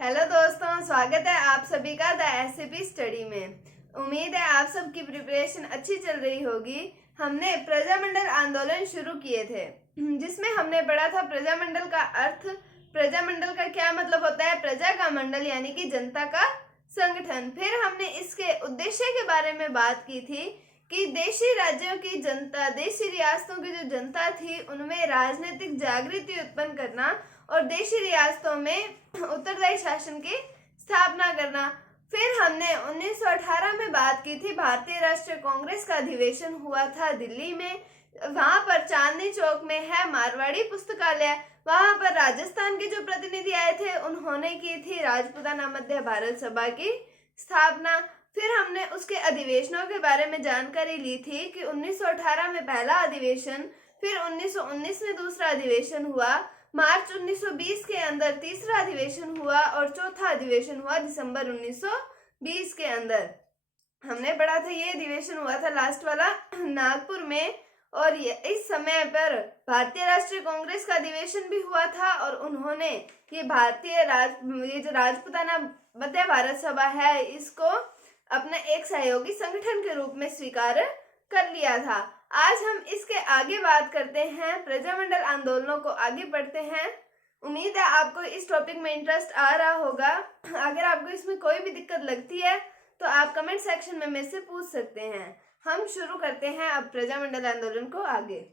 Hello दोस्तों, स्वागत है आप सभी का द एससीपी स्टडी में। उम्मीद है आप सबकी प्रिपरेशन अच्छी चल रही होगी। हमने प्रजामंडल आंदोलन शुरू किए थे, जिसमें हमने पढ़ा था प्रजामंडल का अर्थ। प्रजामंडल का क्या मतलब होता है? प्रजा का मंडल यानी कि जनता का संगठन। फिर हमने इसके उद्देश्य के बारे में बात की थी कि देशी राज्यों की जनता, देशी रियासतों की जो जनता थी, उनमें राजनीतिक जागृति उत्पन्न करना और देशी रियासतों में उत्तरदायी शासन की स्थापना करना। फिर हमने 1918 में बात की थी, भारतीय राष्ट्रीय कांग्रेस का अधिवेशन हुआ था दिल्ली में। वहां पर चांदनी चौक में है मारवाड़ी पुस्तकालय। वहां पर राजस्थान के जो प्रतिनिधि आए थे, उन्होंने की थी राजपूताना मध्य भारत सभा की स्थापना। फिर हमने उसके अधिवेशनों के बारे में जानकारी ली थी कि 1918 में पहला अधिवेशन, फिर 1919 में दूसरा अधिवेशन हुआ, मार्च 1920 के अंदर तीसरा अधिवेशन हुआ और चौथा अधिवेशन हुआ दिसंबर 1920 के अंदर। हमने पढ़ा था ये अधिवेशन हुआ था लास्ट वाला नागपुर में, और इस समय पर भारतीय राष्ट्रीय कांग्रेस का अधिवेशन भी हुआ था और उन्होंने ये ये जो राजपूताना मध्य भारत सभा है, इसको अपना एक सहयोगी संगठन के रूप में स्वीकार कर लिया था। आज हम इसके आगे बात करते हैं, प्रजामंडल आंदोलनों को आगे बढ़ते हैं। उम्मीद है आपको इस टॉपिक में इंटरेस्ट आ रहा होगा। अगर आपको इसमें कोई भी दिक्कत लगती है तो आप कमेंट सेक्शन में मेरे से पूछ सकते हैं। हम शुरू करते हैं अब प्रजामंडल आंदोलन को आगे।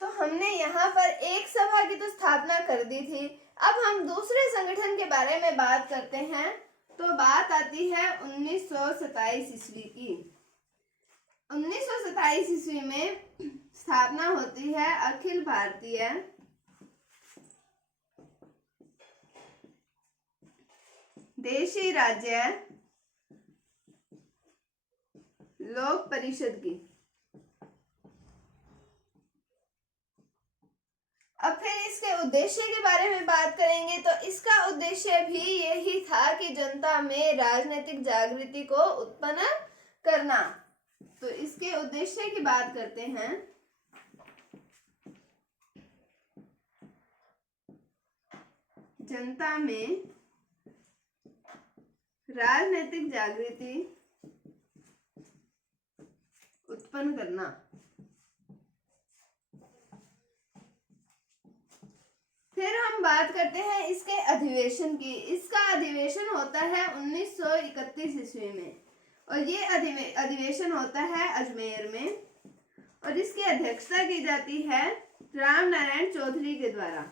तो हमने यहाँ पर एक सभा की तो स्थापना कर दी थी। अब हम दूसरे संगठन के बारे में बात करते हैं। तो बात आती है 1927 ईस्वी की। 1927 ईस्वी में स्थापना होती है अखिल भारतीय देशी राज्य लोक परिषद की। अब फिर इसके उद्देश्य के बारे में बात करेंगे। तो इसका उद्देश्य भी यही था कि जनता में राजनीतिक जागृति को उत्पन्न करना। तो इसके उद्देश्य की बात करते हैं। जनता में राजनीतिक जागृति उत्पन्न करना। फिर हम बात करते हैं इसके अधिवेशन की। इसका अधिवेशन होता है 1931 ईस्वी में और ये अधिवेशन होता है अजमेर में और इसकी अध्यक्षता की जाती है राम नारायण चौधरी के द्वारा।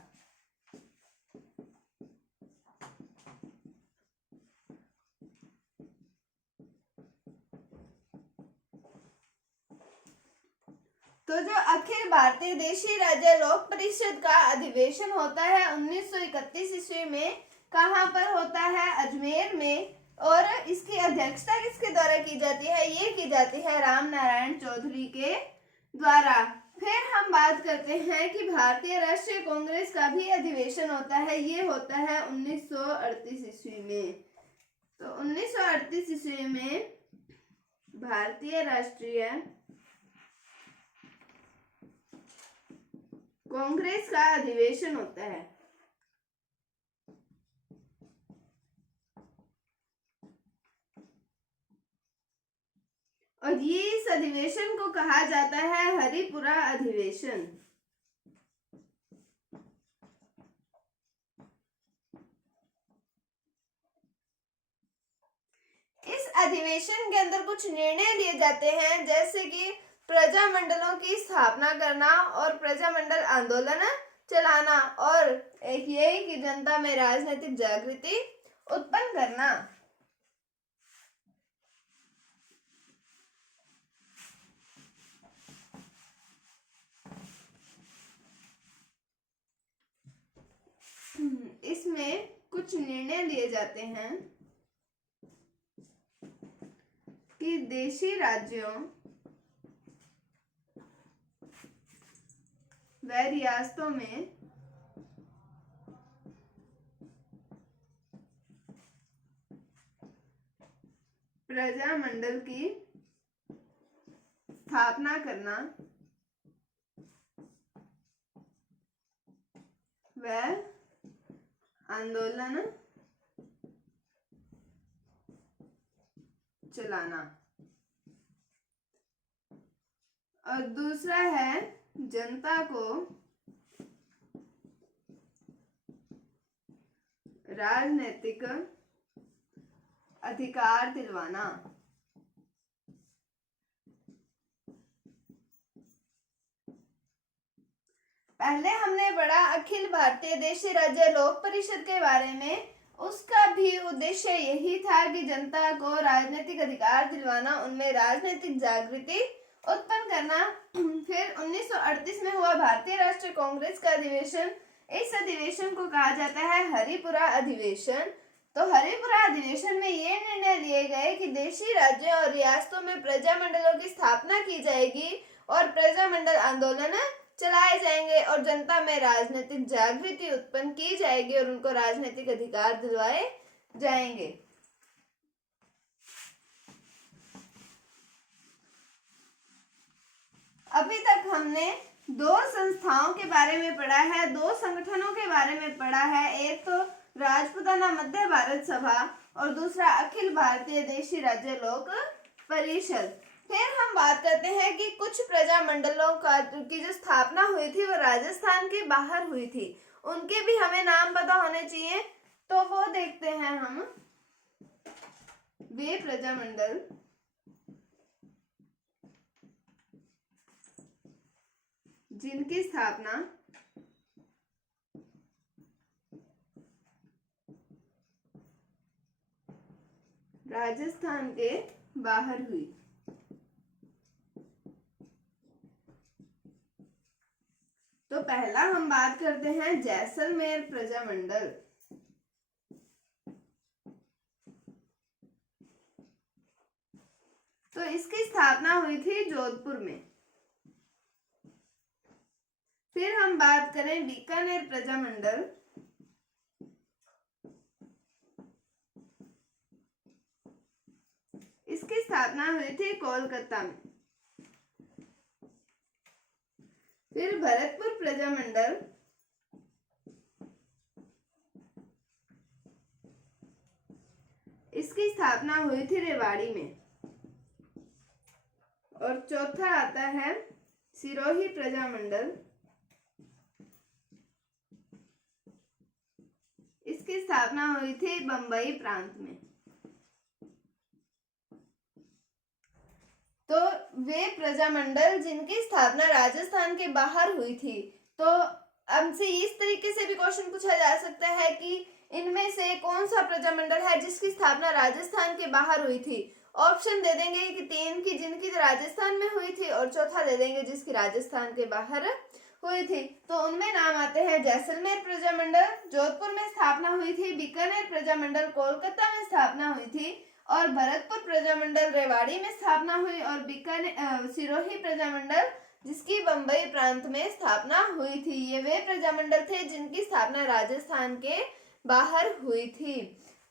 तो जो अखिल भारतीय देशी राज्य लोक परिषद का अधिवेशन होता है 1931 ईस्वी में, कहाँ पर होता है? अजमेर में। और इसकी अध्यक्षता किसके द्वारा की जाती है? ये की जाती है राम नारायण चौधरी के द्वारा। फिर हम बात करते हैं कि भारतीय राष्ट्रीय कांग्रेस का भी अधिवेशन होता है। ये होता है 1938 ईस्वी में। तो 1938 ईस्वी में भारतीय राष्ट्रीय कांग्रेस का अधिवेशन होता है। और ये इस अधिवेशन को कहा जाता है हरिपुरा अधिवेशन। इस अधिवेशन के अंदर कुछ निर्णय लिए जाते हैं, जैसे कि प्रजामंडलों की स्थापना करना और प्रजामंडल आंदोलन चलाना और एक यही कि जनता में राजनीतिक जागृति उत्पन्न करना। इसमें कुछ निर्णय लिए जाते हैं कि देशी राज्यों व रियासतों में प्रजामंडल की स्थापना करना व आंदोलन चलाना। और दूसरा है जनता को राजनीतिक अधिकार दिलवाना। पहले हमने पढ़ा अखिल भारतीय देशी राज्य लोक परिषद के बारे में। उसका भी उद्देश्य यही था कि जनता को राजनीतिक अधिकार दिलवाना, उनमें राजनीतिक जागृति उत्पन्न करना। फिर 1938 में हुआ भारतीय राष्ट्रीय कांग्रेस का अधिवेशन। इस अधिवेशन को कहा जाता है हरिपुरा अधिवेशन। तो हरिपुरा अधिवेशन में ये निर्णय लिए गए कि देशी राज्यों और रियासतों में प्रजामंडलों की स्थापना की जाएगी और प्रजामंडल आंदोलन चलाए जाएंगे और जनता में राजनीतिक जागृति उत्पन्न की जाएगी और उनको राजनीतिक अधिकार दिलवाए जाएंगे। अभी तक हमने दो संस्थाओं के बारे में पढ़ा है, दो संगठनों के बारे में पढ़ा है। एक तो राजपूताना मध्य भारत सभा और दूसरा अखिल भारतीय देशी राज्य लोक परिषद। फिर हम बात करते हैं कि कुछ प्रजामंडलों की जो स्थापना हुई थी वो राजस्थान के बाहर हुई थी, उनके भी हमें नाम पता होने चाहिए। तो वो देखते हैं हम। वे प्रजामंडल जिनकी स्थापना राजस्थान के बाहर हुई। तो पहला हम बात करते हैं जैसलमेर प्रजामंडल। तो इसकी स्थापना हुई थी जोधपुर में। फिर हम बात करें बीकानेर प्रजामंडल। इसकी स्थापना हुई थी कोलकाता में। फिर भरतपुर प्रजामंडल। इसकी स्थापना हुई थी रेवाड़ी में। और चौथा आता है सिरोही प्रजामंडल। इसकी स्थापना हुई थी बंबई प्रांत में। तो वे प्रजामंडल जिनकी स्थापना राजस्थान के बाहर हुई थी। तो हमसे इस तरीके से भी क्वेश्चन पूछा जा सकता है कि इनमें से कौन सा प्रजामंडल है जिसकी स्थापना राजस्थान के बाहर हुई थी। ऑप्शन दे देंगे कि 3 की जिनकी राजस्थान में हुई थी और चौथा दे देंगे जिसकी राजस्थान के बाहर हुई थी। तो उनमें नाम आते हैं जैसलमेर प्रजामंडल जोधपुर में स्थापना हुई थी, बीकानेर प्रजामंडल कोलकाता में स्थापना हुई थी और भरतपुर प्रजामंडल रेवाड़ी में स्थापना हुई और बीकानेर सिरोही प्रजामंडल जिसकी बंबई प्रांत में स्थापना हुई थी। ये वे प्रजामंडल थे जिनकी स्थापना राजस्थान के बाहर हुई थी।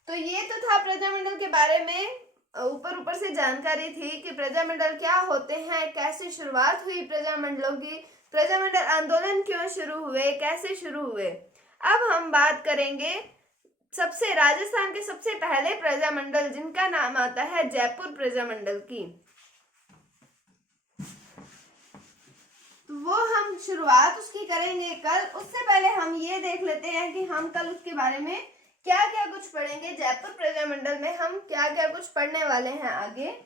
तो ये तो था प्रजामंडल के बारे में ऊपर से जानकारी थी कि प्रजामंडल क्या होते हैं, कैसे शुरुआत हुई प्रजामंडलों की, प्रजामंडल आंदोलन क्यों शुरू हुए, कैसे शुरू हुए। अब हम बात करेंगे राजस्थान के सबसे पहले प्रजामंडल जिनका नाम आता है जयपुर प्रजामंडल की। तो वो हम शुरुआत उसकी करेंगे कल। उससे पहले हम ये देख लेते हैं कि हम कल उसके बारे में क्या क्या कुछ पढ़ेंगे। जयपुर प्रजामंडल में हम क्या क्या कुछ पढ़ने वाले हैं आगे।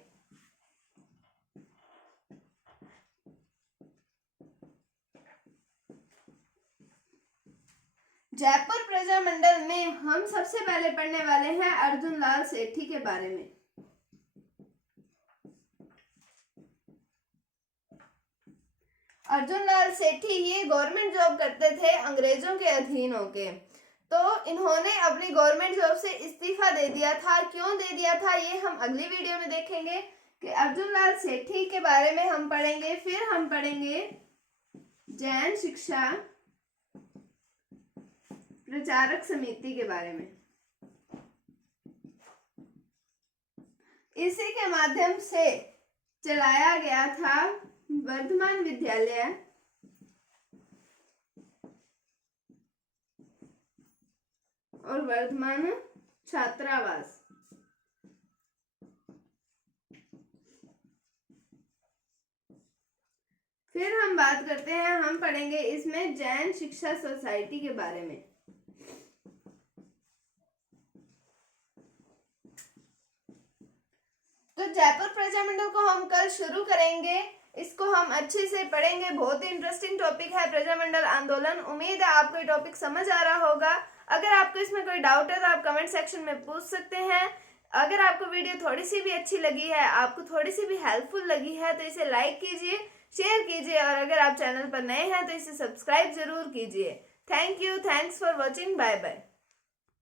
जयपुर प्रजामंडल में हम सबसे पहले पढ़ने वाले हैं अर्जुन लाल सेठी के बारे में। अर्जुन लाल सेठी ये गवर्नमेंट जॉब करते थे अंग्रेजों के अधीन होके। तो इन्होंने अपनी गवर्नमेंट जॉब से इस्तीफा दे दिया था। क्यों दे दिया था ये हम अगली वीडियो में देखेंगे कि अर्जुन लाल सेठी के बारे में हम पढ़ेंगे। फिर हम पढ़ेंगे जैन शिक्षा प्रचारक समिति के बारे में। इसी के माध्यम से चलाया गया था वर्धमान विद्यालय और वर्धमान छात्रावास। फिर हम बात करते हैं, हम पढ़ेंगे इसमें जैन शिक्षा सोसाइटी के बारे में। तो जयपुर प्रजामंडल को हम कल शुरू करेंगे, इसको हम अच्छे से पढ़ेंगे। बहुत ही इंटरेस्टिंग टॉपिक है प्रजामंडल आंदोलन। उम्मीद है आपको ये टॉपिक समझ आ रहा होगा। अगर आपको इसमें कोई डाउट है तो आप कमेंट सेक्शन में पूछ सकते हैं। अगर आपको वीडियो थोड़ी सी भी अच्छी लगी है, आपको थोड़ी सी भी हेल्पफुल लगी है, तो इसे लाइक कीजिए, शेयर कीजिए, और अगर आप चैनल पर नए हैं तो इसे सब्सक्राइब जरूर कीजिए। Thank you, thanks for watching, bye bye.